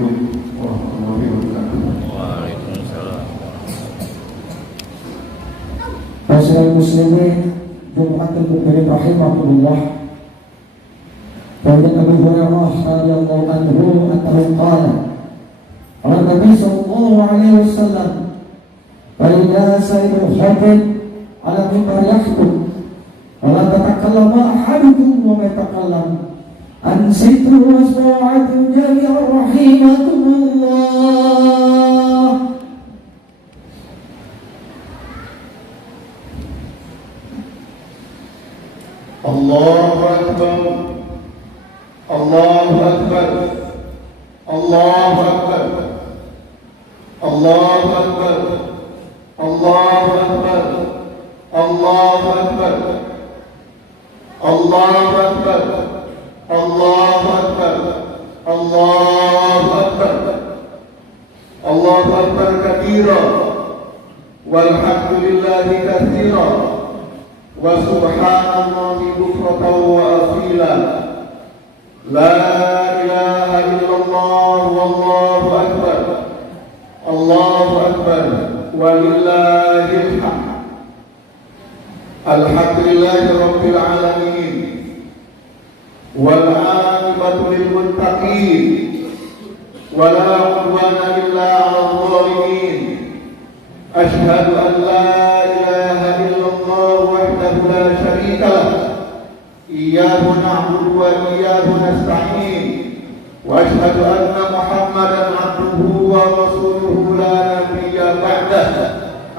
Assalamualaikum warahmatullahi wabarakatuh. Waalaikumsalam. Masyarakat muslimin Jum'atul Mukminin rahimahullah. Dari Abu Hurairah radhiyallahu anhu annahu qala qala Nabi sallallahu alaihi wasallam wa idza sa'idul khatib ala mimbar yakhutub wa la tatakallamu ahadukum wa ma yatakallam ansitu wasma'atu jami'ar rahimakumullah. Allahu Akbar, Allahu Akbar, Allahu Akbar, Allahu Akbar, Allahu Akbar, Allahu Akbar, Allahu Akbar, Allahu Akbar, Allahu Akbar, Allahu Akbar kabira, walhamdulillahi katsira, wa subhanallahi bukratan wa asila. La ilaha illallah wallahu akbar. Allahu akbar walillahil hamd. Alhamdulillahi rabbil alamin. Wal 'aqibatu lil muttaqin. Wa la 'udwana illa 'alal zalimin. Asyhadu an la ilaha illallah wahdahu la syarika lah. Iyyahu na'budu wa iyyahu nasta'in. Wa asyhadu anna Muhammadan 'abduhu wa rasuluhu la nabiyya ba'dah.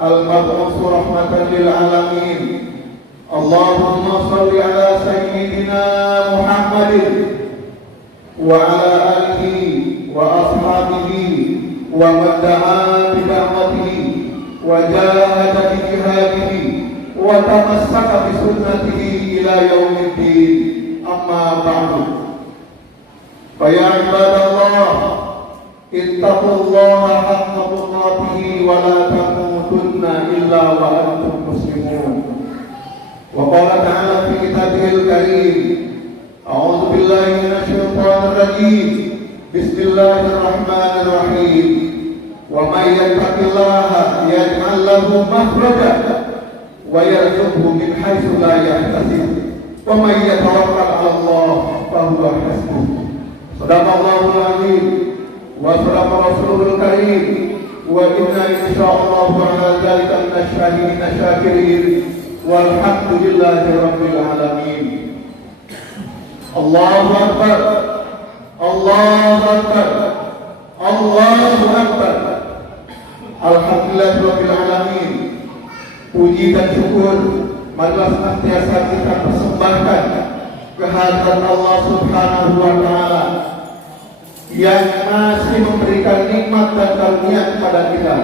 Al-mab'uts rahmatan lil alamin. Allahumma shalli ala sayyidina Muhammadin wa ala alihi wa ashabihi wa man da'a bi da'watihi wa jahada bi jihadihi wa tamassaka bi sunnatihi ila yaumiddin. Amma ba'du. Fa ya ibadallah, ittaqullaha haqqa tuqatih wa la tamutunna illa wa antum muslimun. Wa qala ta'ala fi kitabihil karim, a'udzu billahi minasy syaithanir rajim. Bismillahirrahmanirrahim. Wa may yattaqillaha yaj'al lahu makhraja wa yarzuqhu min haitsu la yahtasib. Wa may yatawakkal 'ala Allah fa huwa hasbuh. Shadaqallahul 'azim wa sadaqa rasulul karim wa inna insyaallah 'ala dzalika minasyahidin syakirin walhamdulillahi rabbil alamin. Allahu akbar, Allahu akbar, Allahu akbar. Alhamdulillahi rabbil alamin. Puji dan syukur marilah senantiasa kita persembahkan kehadirat Allah Subhanahu wa taala yang masih memberikan nikmat dan karunia kepada kita.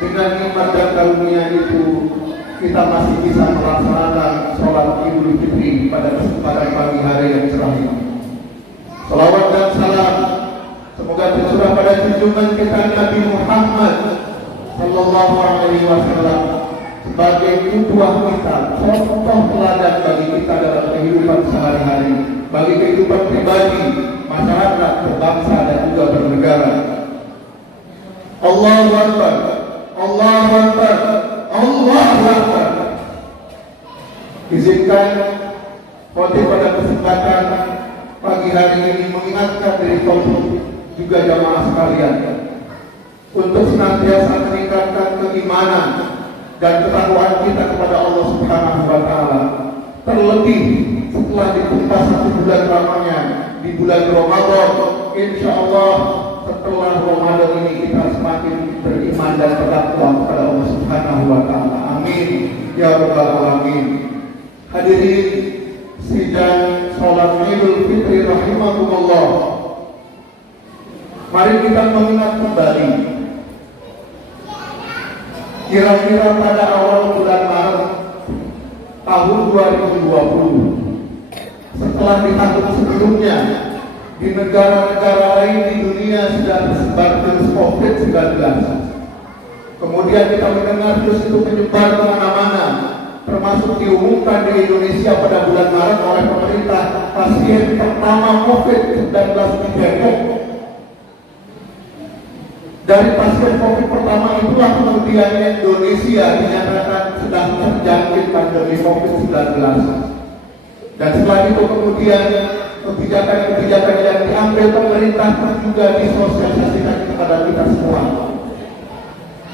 Dengan nikmat dan karunia itu kita masih bisa melaksanakan sholat Idul Fitri pada kesempatan pagi hari yang cerah ini. Salawat dan salam semoga tercurah pada junjungan kita Nabi Muhammad sallallahu alaihi wasallam sebagai qudwah kita, contoh teladan bagi kita dalam kehidupan sehari-hari, bagi kehidupan pribadi, masyarakat, berbangsa dan juga bernegara. Allahu Akbar, Allahu Akbar, Allahu Akbar. Izinkan khotib pada kesempatan pagi hari ini mengingatkan diri khotib juga jamaah sekalian untuk senantiasa meningkatkan keimanan dan ketakwaan kita kepada Allah Subhanahu wa taala. Terlebih setelah ditumpas 1 bulan lamanya di bulan Ramadan, insyaallah setelah Ramadan ini kita semakin beriman dan bertakwa kepada Allah Subhanahu wa taala. Amin ya rabbal alamin. Hadirin sidang salat Idul Fitri rahimakumullah. Mari kita mengingat kembali kira-kira pada awal bulan Maret tahun 2020, setelah ditakut sebelumnya di negara-negara lain di dunia sudah tersebar virus COVID-19. Kemudian kita mendengar virus itu menyebar kemana-mana, termasuk diumumkan di Indonesia pada bulan Maret oleh pemerintah pasien pertama COVID-19 di Depok. Dari pasien COVID pertama itulah kemudian Indonesia dinyatakan sedang terjangkit pandemi COVID-19. Dan setelah itu kemudian kebijakan-kebijakan yang diambil pemerintah juga disosialisasikan kepada kita semua.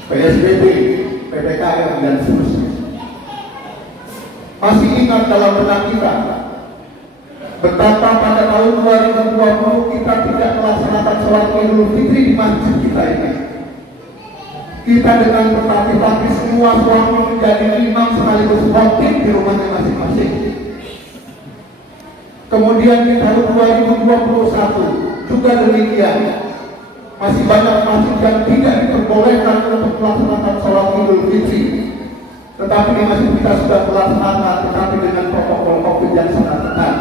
PSBB, PPKM, dan seterusnya. Masih ingat dalam benak kita betapa pada tahun 2020 kita tidak melaksanakan sholat Idul Fitri di masjid kita ini. Kita dengan berlatih-latih semua suami menjadi imam sekaligus khotib di rumahnya masing-masing. Kemudian di tahun 2021 juga demikian. Masih banyak masjid yang tidak diperbolehkan untuk melaksanakan sholat Idul Fitri. Tetapi di masjid kita sudah melaksanakan, tetapi dengan protokol COVID yang sangat ketat.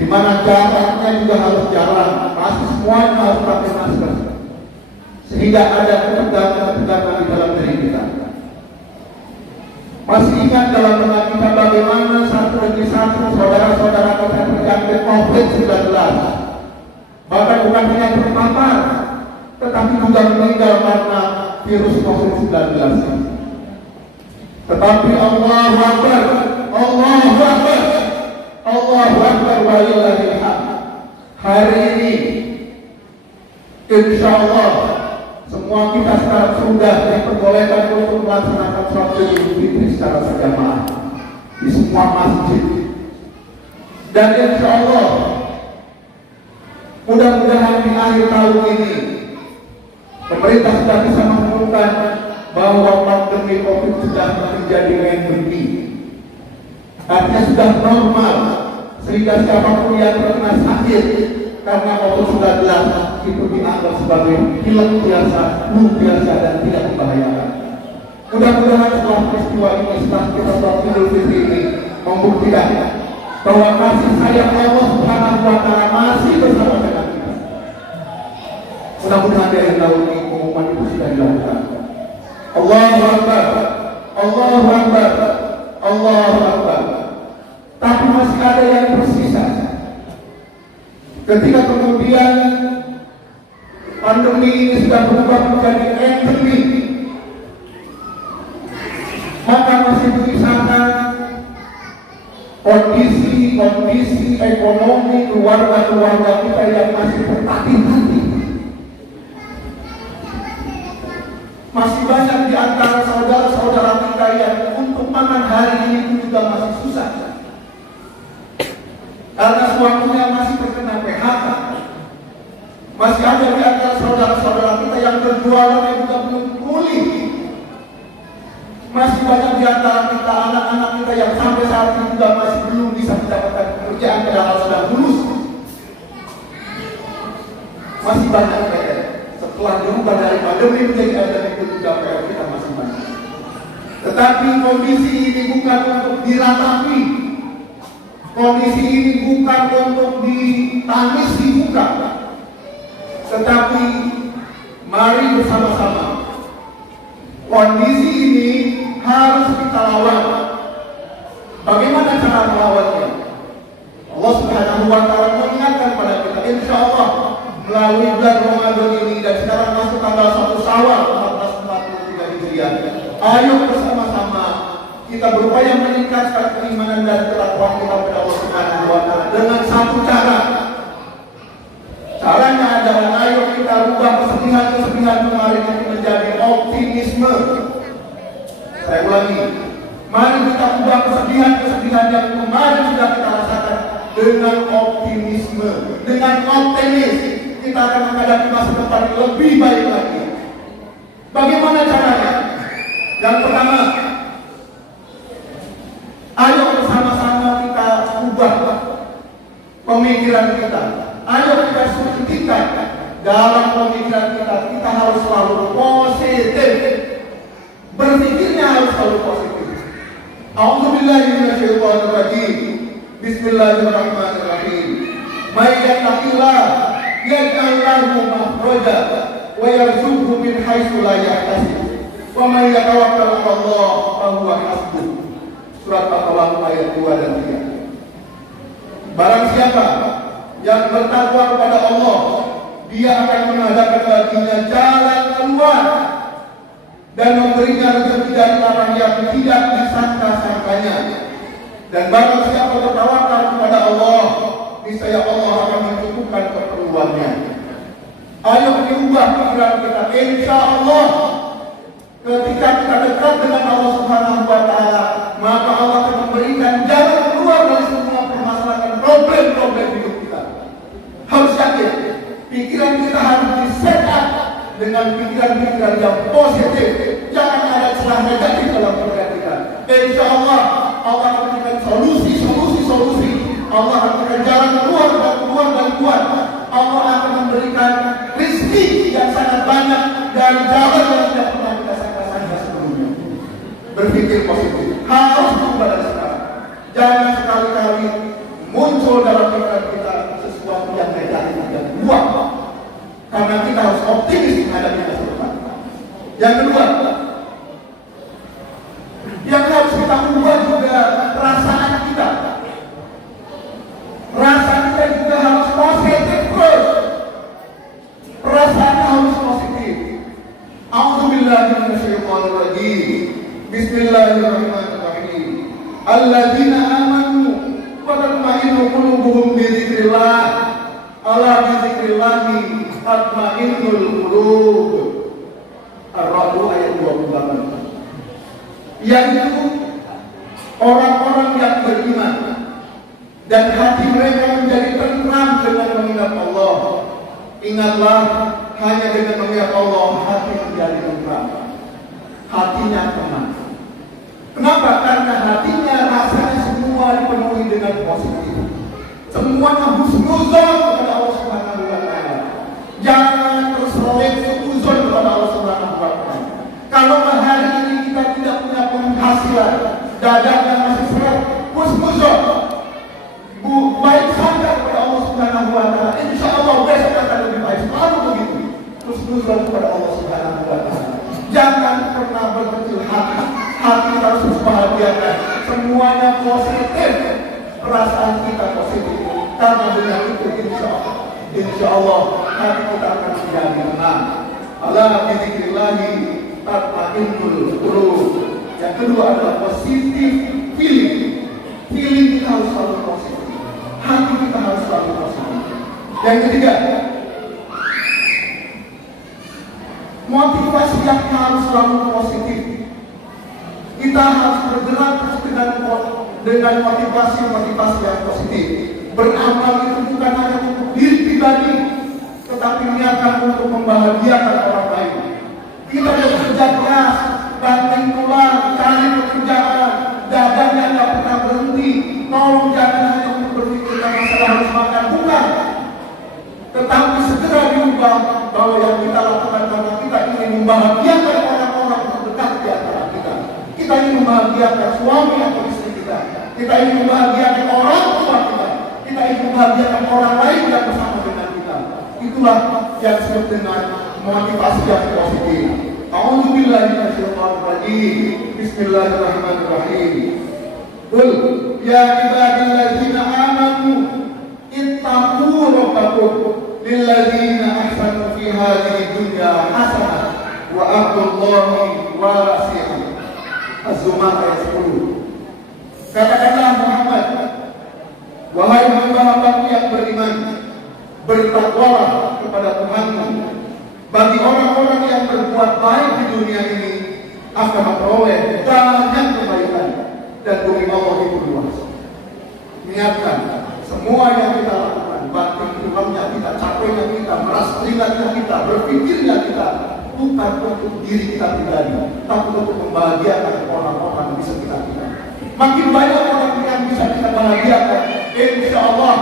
Di mana jaraknya juga harus jalan, masih semuanya harus pakai masker. Sehingga ada ketegangan-ketegangan di dalam diri kita. Masih ingat dalam benak kita bagaimana satu demi satu saudara-saudara kita terjangkit COVID-19. Bahkan bukan hanya terpapar, tetapi juga meninggal karena virus COVID-19. Tetapi Allahu Akbar, Allahu Akbar, Allahu Akbar walillahil hamd. Hari ini insya Allah semua kita sekarang sudah diperbolehkan untuk melaksanakan sholat Idul Fitri secara berjamaah di semua masjid. Dan insya Allah mudah-mudahan di akhir tahun ini pemerintah sudah bisa mengumumkan bahwa pandemi COVID sudah menjadi endemi. Artinya sudah normal, sehingga siapapun yang terkena sakit karena COVID-19 itu dianggap sebagai pilek biasa, flu biasa, dan tidak membahayakan. Mudah-mudahan setelah peristiwa ini, setelah kita sholat Idul Fitri ini membuktikan bahwa kasih sayang Allah Subhanahu wa Ta'ala masih bersama dengan kita. Mudah-mudahan dari tahun ini pengumuman itu sudah dilakukan. Allahu Akbar, Allahu Akbar, Allahu Akbar. Tapi masih ada yang tersisa. Ketika kemudian pandemi ini sudah berubah menjadi endemi, maka masih menyisakan kondisi ekonomi keluarga-keluarga kita yang masih berhati-hati. Masih banyak di antara saudara-saudara kita yang untuk makan hari ini pun juga masih susah. Karena suaminya masih terkena PHK. Masih ada di antara saudara-saudara kita yang berjualan yang juga belum pulih. Masih banyak di antara kita, anak-anak kita yang sampai saat ini juga masih belum bisa mendapatkan pekerjaan padahal sudah lulus. Masih banyak PR. Setelah berubah dari pandemi menjadi endemi itu juga PR kita masih banyak. Tetapi kondisi ini bukan untuk diratapi. Kondisi ini bukan untuk ditangisi, bukan. Tetapi mari bersama-sama. Kondisi ini harus kita lawan. Bagaimana cara melawannya? Allah Subhanahu wa Ta'ala mengingatkan pada kita, insya Allah melalui bulan Ramadan ini dan sekarang masuk tanggal 1 Syawal 1443 Hijriah. Ayo bersama-sama kita berupaya meningkatkan keimanan dan ketakwaan kita kepada Allah Subhanahu wa Ta'ala dengan satu cara. Caranya adalah ayo kita rubah kesedihan-kesedihan kemarin itu menjadi optimisme. Saya ulangi, mari kita ubah kesedihan-kesedihan yang kemarin sudah kita rasakan dengan optimisme, dengan optimis. Kita akan menghadapi masa depan yang lebih baik lagi. Bagaimana caranya? Yang pertama, ayo bersama-sama kita ubah pemikiran kita. Ayo kita suntikan dalam pemikiran kita. Kita harus selalu positif. Berpikirnya harus selalu positif. A'udzubillahi minasyaitonirrajim. Bismillahirrahmanirrahim. May yattaqillah yaj'al lahu makhraja wa yarzuqhu min haitsu la yahtasib. Wa may yatawakkal 'ala Allah fa huwa hasbuh. Surat Al-Qalam ayat 2 dan 3. Barang siapa yang bertakwa kepada Allah Dia akan mengadakan baginya jalan keluar dan memberinya rezeki dari arah yang tidak disangka-sangkanya. Dan barang siapa bertawakal kepada Allah, niscaya Allah akan mencukupkan keperluannya. Ayo diubah pikiran kita. Insya Allah, ketika kita dekat dengan Allah Subhanahu wa Ta'ala, maka Allah akan memberikan jalan keluar dari semua permasalahan problem hidup kita. Harus yakin, pikiran kita harus di-set up dengan pikiran-pikiran yang positif. Jangan ada celah negatif dalam pikiran kita. Insya Allah, Allah akan memberikan solusi. Allah akan memberikan jalan keluar. Allah akan memberikan rezeki yang sangat banyak dari jalan yang tidak pernah kita sangka-sangka sebelumnya. Berpikir positif harus berubah dari sekarang. Jangan sekali-kali muncul dalam pikiran kita sesuatu yang negatif dan buang. Karena kita harus optimis menghadapi masa depan. Yang kedua, yang harus kita ubah juga perasaan kita. Rasa kita juga harus positif terus. Perasaan harus positif. A'udzubillahi minasyaitonirrajim. Bismillahirrahmanirrahim. Alladzina amanu wa tatma'innu qulubuhum bi dzikrillah. Ala bi dzikrillah tatma'innul qulub. Ar-Ra'd ayat 28. Yaitu orang-orang yang beriman dan hati mereka menjadi tenang dengan mengingat Allah. Ingatlah, hanya dengan mengingat Allah hati menjadi tenang, hatinya tenang. Kenapa? Karena hatinya rasanya semua dipenuhi dengan positif. Semuanya husnuzon kepada Allah Subhanahu wa Ta'ala. Jangan terus suzon kepada Allah Subhanahu wa Ta'ala. Kalau hari ini kita tidak punya penghasilan, dadanya masih seret, husnuzon, baik sangka kepada Allah Subhanahu wa Ta'ala. Insya Allah besok akan lebih baik. Selalu begitu. Husnuzon kepada Allah Subhanahu wa Ta'ala. Jangan pernah berkecil hati. Hati harus membahagiakan. Semuanya positif. Perasaan kita positif. Karena dengan itu insya Allah hati kita akan menjadi tenang. Ala bi dzikrillahi tatma'innul qulub. Yang kedua adalah positif feeling. Feeling kita harus selalu positif. Hati kita harus selalu positif. Yang ketiga, motivasi yang harus selalu positif. Kita harus bergerak terus dengan motivasi yang positif. Beramal itu bukan hanya untuk diri pribadi, tetapi niatkan untuk membahagiakan orang lain. Kita bekerja keras, banting tulang, cari pekerjaan, dagangnya tidak pernah berhenti. Tolong jangan hanya untuk berpikirkan masalah harus makan, bukan. Tetapi segera diubah bahwa yang kita lakukan karena kita ingin membahagiakan orang-orang terdekat di antara kita. Kita ingin membahagiakan suami atau istri kita. Kita ingin membahagiakan orang tua kita. Kita ingin membahagiakan orang lain yang bersama dengan kita. Itulah yang disebut dengan motivasi yang positif. A'udzubillahi minasyaitonirrajim. Bismillahirrahmanirrahim. Qul ya ibadilladzina amanu ittaqu rabbakum lilladzina ahsanu fi hadhihi dunya hasanah wa ardullahi wasi'ah. Az-Zumar ayat 10. Katakanlah Muhammad, wahai hamba-hambaku yang beriman, bertakwalah kepada Tuhanmu. Bagi orang-orang yang berbuat baik di dunia ini akan memperoleh banyak kebaikan dan bumi Allah itu luas. Niatkan semua yang kita lakukan, banting tulangnya kita, capeknya kita, meras keringatnya kita, berpikirnya kita, bukan untuk diri kita pribadi, tapi untuk membahagiakan orang-orang di sekitar kita. Makin banyak orang yang bisa kita bahagiakan, insya Allah,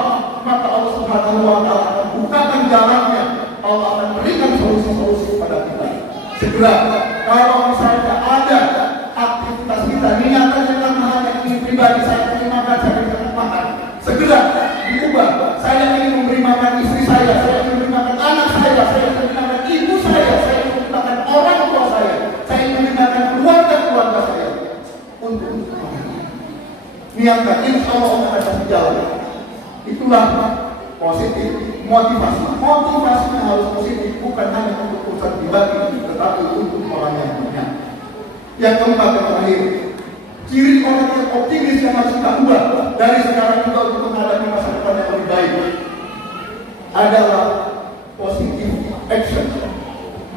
maka Allah Subhanahu wa Ta'ala akan bukakan jalannya. Allah akan berikan solusi-solusi kepada kita. Segera, kalau misalnya ada aktivitas kita, niatannya karena hanya ingin pribadi, saya ingin makan, saya ingin makan, segera diubah. Saya ingin memberi makan istri saya ingin memberi makan anak saya ingin memberi makan ibu saya ingin memberi makan orang tua saya ingin memberi makan keluarga saya. Untuk niatkan, insya Allah akan kasih jalan. Itulah positif, motivasinya harus positif, bukan hanya untuk urusan pribadi, tetapi untuk orang yang punya. Yang keempat, yang terakhir, ciri orang yang optimis yang harus kita ubah dari sekarang juga untuk menghadapi masa depan yang lebih baik adalah positive action.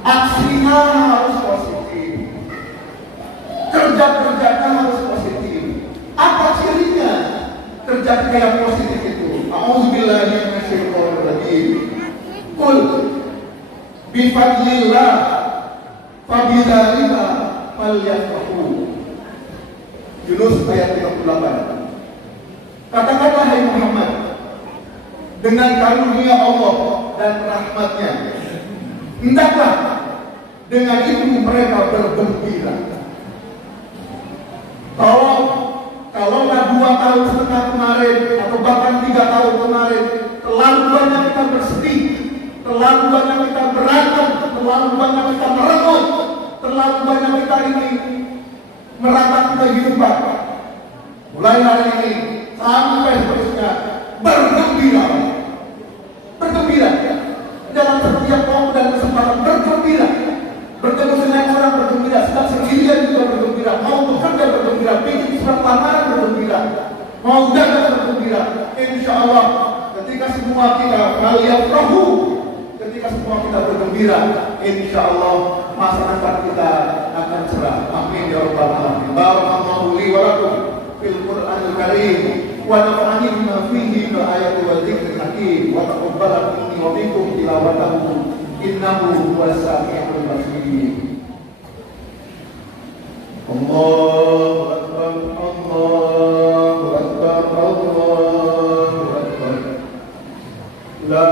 Aksinya harus positif, kerja-kerjanya harus positif. Apa cirinya kerja yang positif itu? A'udzubillahi minasyaitonir rajim. Qul bi fadlillah fa bidzalika falyafrahu. Yunus ayat 38. Katakanlah hai Muhammad, dengan karunia Allah dan rahmatnya, hendaklah dengan itu mereka bergembira. Kalaulah 2 tahun setengah kemarin atau bahkan 3 tahun kemarin terlalu banyak kita bersedih, terlalu banyak kita berantem, terlalu banyak kita merenung, terlalu banyak kita ini meratapi kehidupan. Mulai hari ini sampai seterusnya bergembira dalam setiap waktu dan kesempatan, bergembira. Bertemu dengan orang bergembira, sedang sendirian juga bergembira, mau bekerja bergembira, bikin surat lamaran bergembira, mau dagang bergembira. Insya Allah ketika semua kita falyafrahu, ketika semua kita bergembira, insya Allah masa depan kita akan cerah. Amin ya rabbal alamin. Barakallahu li wa lakum fil Qur'anil karim wa nafa'ani bima fihi min ayati wa dzikril hakim wa taqabbal minni wa minkum tilawatahu innahu huwas sami'ul basir. Allahu akbar, Allahu akbar, Allahu akbar. La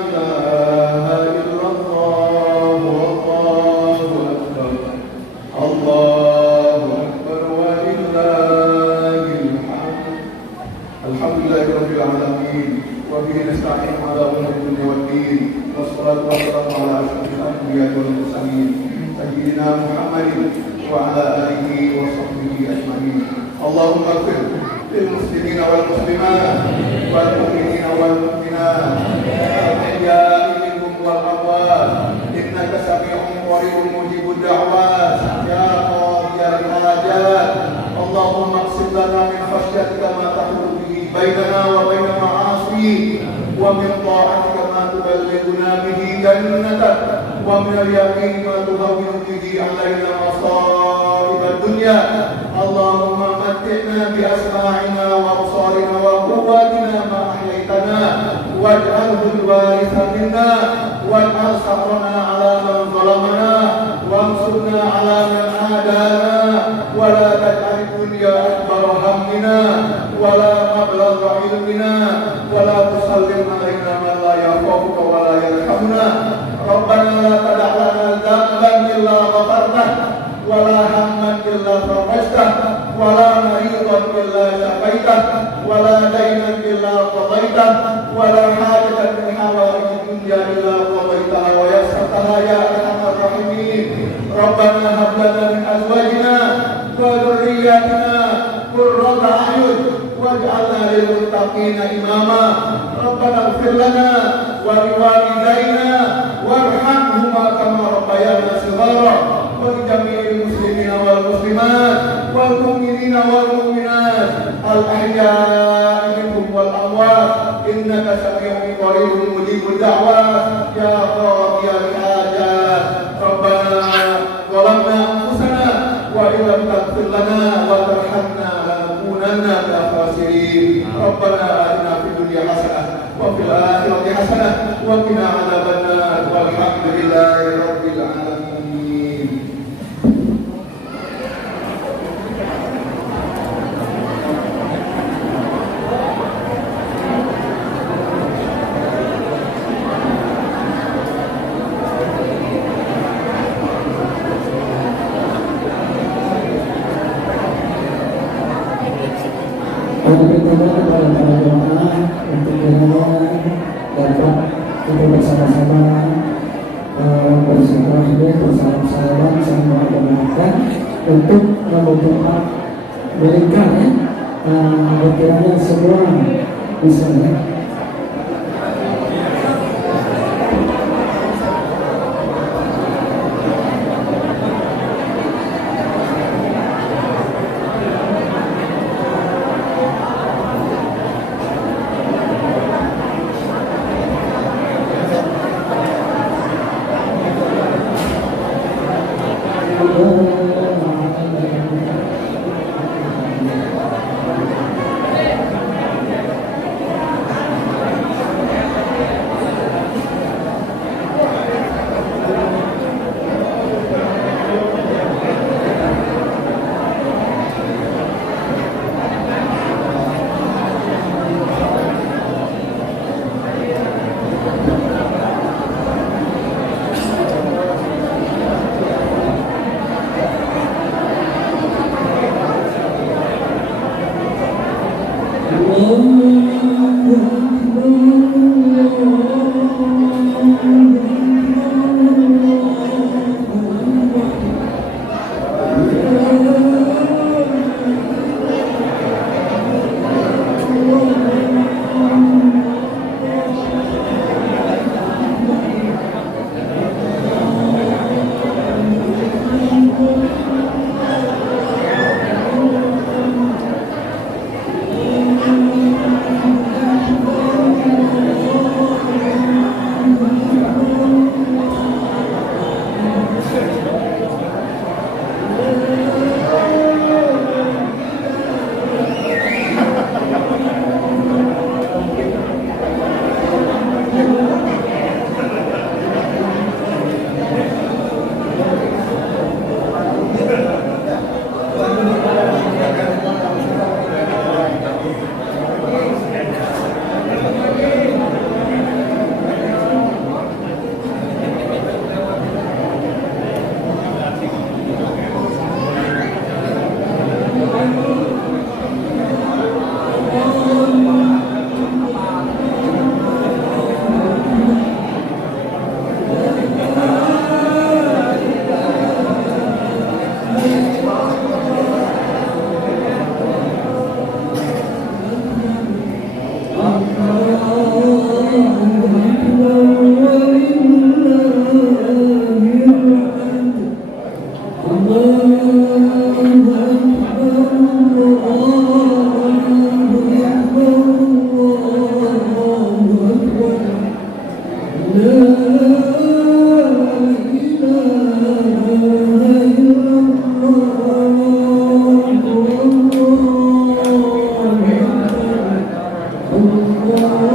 ilaha illallah, Allahu akbar, Allahu akbar wa lillahil hamd. Alhamdulillahirabbil alamin wa bihi nasta'in ala umuri dunya waddin. Wassalatu wassalamu ala asyrofil anbiya'i wal mursalin sayyidina Muhammadin wa ala alihi wa sahbihi ajma'in. Allahumma ighfir lil muslimina wal muslimat wal mu'minina wal mu'minat al-ahya'i minhum wal amwat innaka sami'un qaribun mujibud da'wat ya qadiyal hajat. Allahumma aqsim lana min khashyatika ma tahulu bihi bainana wa baina ma'asik wa min ta'atika ma tuballighuna bihi jannatak wa min al-yaqini ma tuhawwinu bihi 'alaina masa'ib ad-dunya. Allahumma matti'na bi asma'ina wa absarina wa quwwatina ma ahyaytana waj'alhu al-waritha minna waj'al sa'rana 'ala man zalamana wansurna 'ala man 'adana wa la taj'al ad-dunya akbar hammina wa la mablagha ilmina wa la tusallim 'alaina man la yakhafuka wa la yarhamuna. Rabbana la tada' lana dhanban illa ghafartah wa la hamman illa farajtah wa la maridan illa shafaitah wa la daynan illa qadaitah wa la hajatan min hawaiji dunya illa qadaitaha wa yassartaha ya arhamar rahimin. Rabbana hab lana min azwajina wa dhurriyyatina qurrata a'yun waj'alna lil muttaqina imama. Rabbana ighfir lana wa liwalidayna warhamhuma kama rabbayana shighara wa li jami'il muslimina wal muslimat wal mu'minina wal mu'minat al-ahya'i minhum wal amwat innaka sami'un qaribun mujibud da'wat ya qadiyal hajat. Rabbana zalamna anfusana wa illam taghfir lana wa tarhamna lanakunanna minal khasirin. Rabbana atina fid dunya hasanah wa fil akhirati hasanah wa qina adzabannar walhamdulillahi rabbil alamin. Untuk bertemu kepada para jemaah untuk kiranya dapat kita bersama-sama bersilaturahmi, bersalaman, saling mendoakan untuk membuat berikan kiranya semua bisa كله